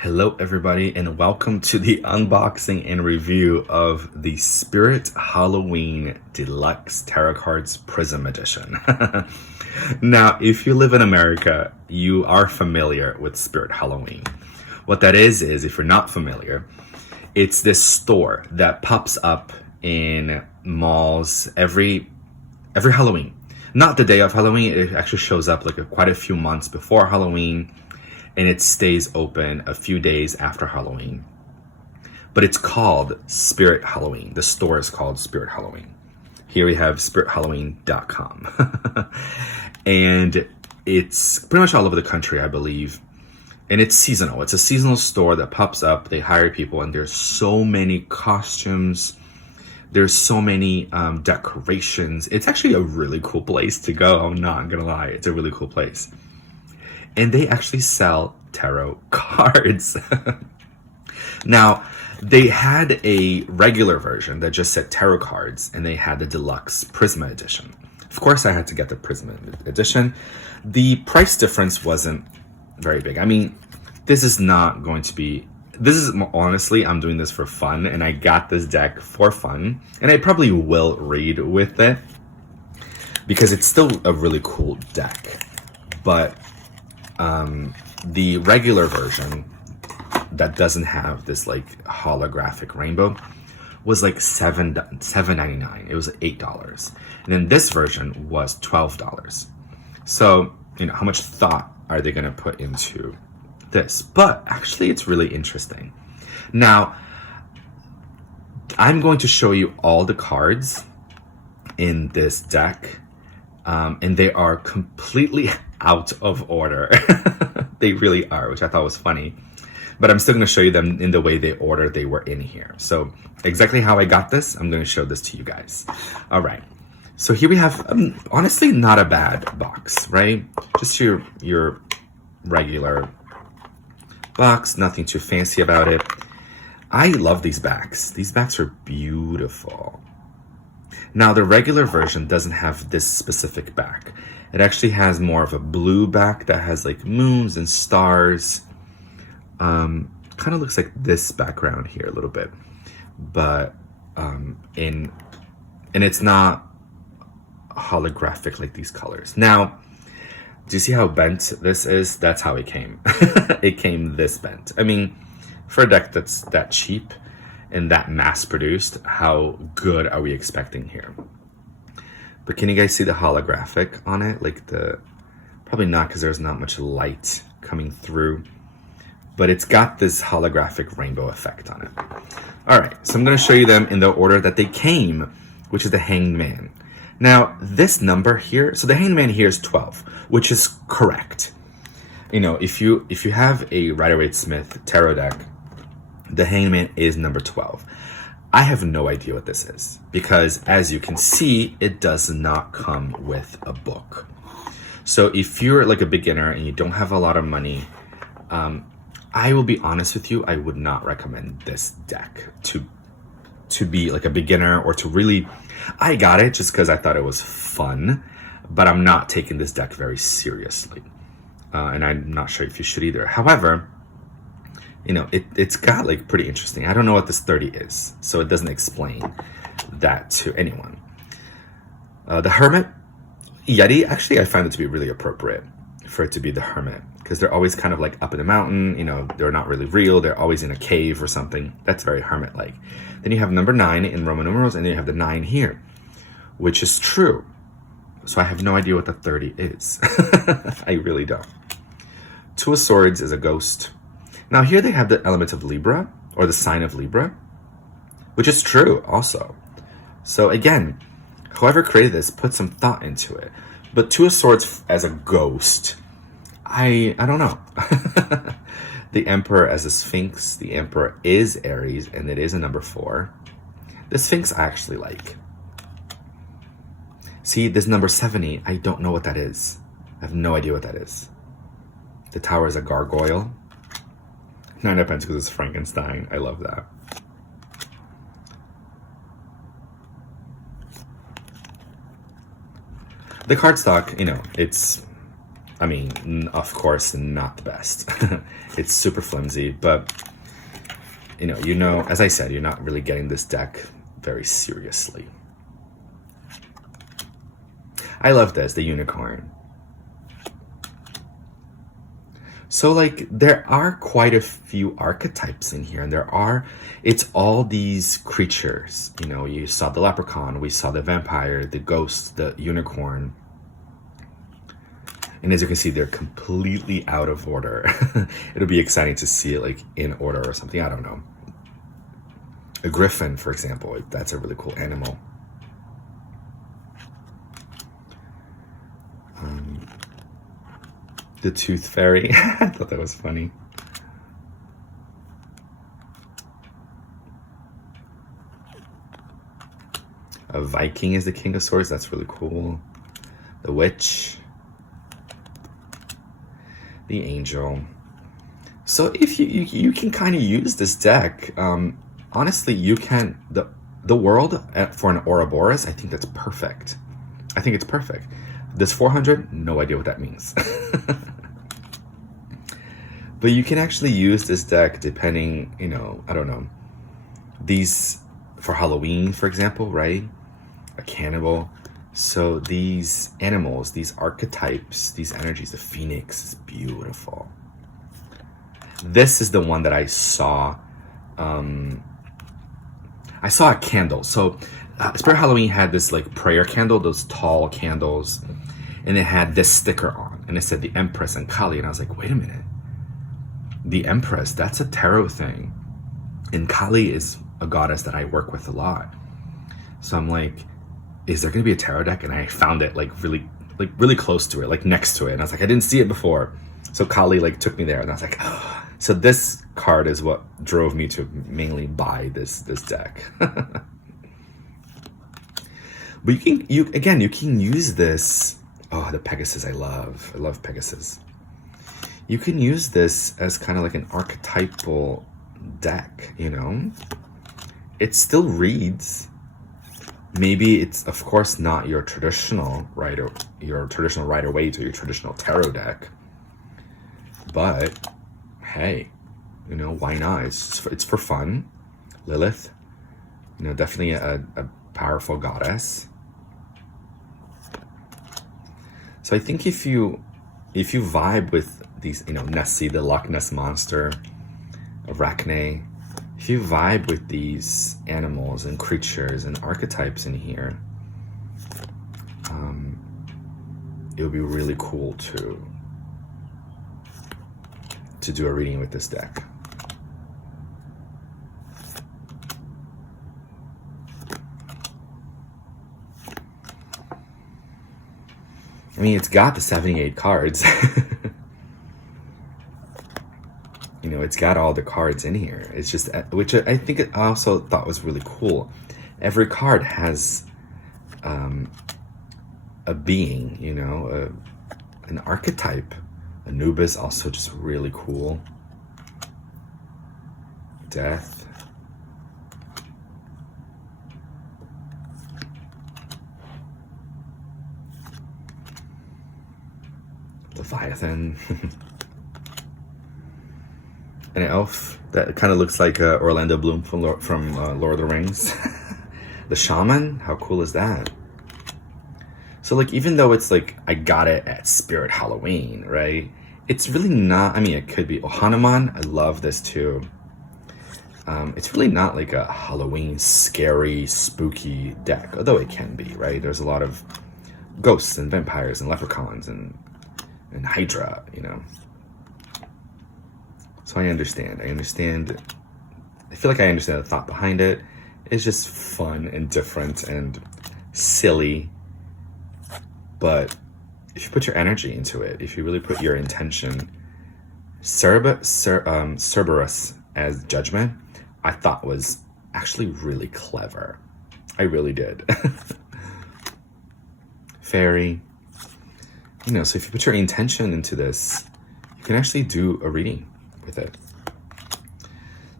Hello, everybody, and welcome to the unboxing and review of the Spirit Halloween Deluxe Tarot Cards Prism Edition. Now, if you live in America, you are familiar with Spirit Halloween. What that is if you're not familiar, it's this store that pops up in malls every Halloween. Not the day of Halloween, it actually shows up like quite a few months before Halloween, and it stays open a few days after Halloween. But it's called Spirit Halloween. The store is called Spirit Halloween. Here we have spirithalloween.com. And it's pretty much all over the country, I believe. And it's seasonal. It's a seasonal store that pops up. They hire people, and there's so many costumes. There's so many decorations. It's actually a really cool place to go. I'm not gonna lie. It's a really cool place. And they actually sell tarot cards. Now, they had a regular version that just said tarot cards, and they had the deluxe Prisma edition. Of course, I had to get the Prisma edition. The price difference wasn't very big. I mean, this is honestly, I'm doing this for fun, and I got this deck for fun, and I probably will read with it because it's still a really cool deck. But the regular version that doesn't have this like holographic rainbow was like $7.99. It was $8, and then this version was $12. So how much thought are they going to put into this? But actually, it's really interesting. Now, I'm going to show you all the cards in this deck, and they are completely out of order. They really are, which I thought was funny. But I'm still going to show you them in the way they were in here. So exactly how I got this, I'm going to show this to you guys. All right. So here we have, honestly, not a bad box, right? Just your regular box, nothing too fancy about it. I love these backs. These backs are beautiful. Now, the regular version doesn't have this specific back. It actually has more of a blue back that has like moons and stars. Kind of looks like this background here a little bit, but and it's not holographic like these colors. Now, do you see how bent this is? That's how it came. It came this bent. I mean, for a deck that's that cheap and that mass produced, how good are we expecting here? But can you guys see the holographic on it? Probably not, because there's not much light coming through, but it's got this holographic rainbow effect on it. All right, so I'm going to show you them in the order that they came, which is the Hanged Man. Now, this number here, so the Hanged Man here is 12, which is correct. If you have a Rider-Waite-Smith tarot deck, the Hanged Man is number 12. I have no idea what this is, because as you can see, it does not come with a book. So if you're like a beginner and you don't have a lot of money, I will be honest with you, I would not recommend this deck to be like a beginner, or to really. I got it just because I thought it was fun, but I'm not taking this deck very seriously, and I'm not sure if you should either. However, it's got like pretty interesting. I don't know what this 30 is, so it doesn't explain that to anyone. The Hermit, Yeti, actually I find it to be really appropriate for it to be the Hermit, because they're always kind of like up in the mountain, they're not really real, they're always in a cave or something. That's very Hermit-like. Then you have number 9 in Roman numerals, and then you have the 9 here, which is true. So I have no idea what the 30 is. I really don't. Two of Swords is a ghost. Now here they have the element of Libra, or the sign of Libra, which is true also. So again, whoever created this put some thought into it. But Two of Swords as a ghost, I don't know. The Emperor as a Sphinx. The Emperor is Aries, and it is a number 4. The Sphinx I actually like. See, this number 70, I don't know what that is. I have no idea what that is. The Tower is a gargoyle. 9 of Pentacles is Frankenstein. I love that. The cardstock, it's I mean, of course, not the best. It's super flimsy, but as I said, you're not really getting this deck very seriously. I love this, the unicorn. So like there are quite a few archetypes in here, and it's all these creatures. You saw the leprechaun, we saw the vampire, the ghost, the unicorn. And as you can see, they're completely out of order. It'll be exciting to see it like in order or something. I don't know. A griffin, for example, that's a really cool animal. The tooth fairy. I thought that was funny. A Viking is the king of swords. That's really cool. The witch. The angel. So if you can kind of use this deck, honestly, you can, the world for an Ouroboros, I think that's perfect. I think it's perfect. This 400, no idea what that means. But you can actually use this deck depending, I don't know, these for Halloween, for example, right? A cannibal. So these animals, these archetypes, these energies, the phoenix is beautiful. This is the one that I saw. I saw a candle. So Spirit Halloween had this like prayer candle, those tall candles, and it had this sticker on, and it said the Empress and Kali, and I was like, wait a minute. The Empress, that's a tarot thing. And Kali is a goddess that I work with a lot. So I'm like, is there going to be a tarot deck? And I found it like really close to it, like next to it. And I was like, I didn't see it before. So Kali like took me there, and I was like, oh. So this card is what drove me to mainly buy this deck. But you can use this. Oh, the Pegasus, I love Pegasus. You can use this as kind of like an archetypal deck, It still reads. Maybe it's, of course, not your traditional Rider-Waite or your traditional tarot deck. But, hey, why not? It's for fun. Lilith, definitely a powerful goddess. So I think if you vibe with these, Nessie, the Loch Ness monster, Arachne, if you vibe with these animals and creatures and archetypes in here, it would be really cool to do a reading with this deck. I mean, it's got the 78 cards. It's got all the cards in here. It's just, which I think I also thought was really cool. Every card has a being, an archetype. Anubis, also just really cool. Death. Leviathan. An elf that kind of looks like Orlando Bloom from Lord of the Rings. The shaman, how cool is that? So like, even though it's like I got it at Spirit Halloween, right? It's really not. I mean, it could be. Oh, Hanuman, I love this too. It's really not like a Halloween scary, spooky deck, although it can be, right? There's a lot of ghosts and vampires and leprechauns and Hydra, So I understand. I feel like I understand the thought behind it. It's just fun and different and silly. But if you put your energy into it, if you really put your intention, Cerberus as Judgment, I thought was actually really clever. I really did. Fairy. So if you put your intention into this, you can actually do a reading with it.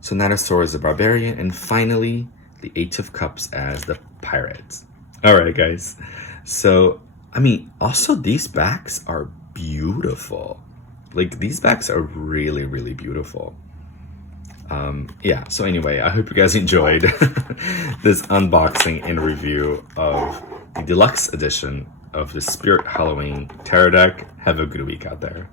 So Knight of Swords, the Barbarian, and finally the Eight of Cups as the Pirates. All right, guys. So, I mean, also these backs are beautiful. Like, these bags are really, really beautiful. Yeah, so anyway, I hope you guys enjoyed this unboxing and review of the deluxe edition of the Spirit Halloween tarot deck. Have a good week out there.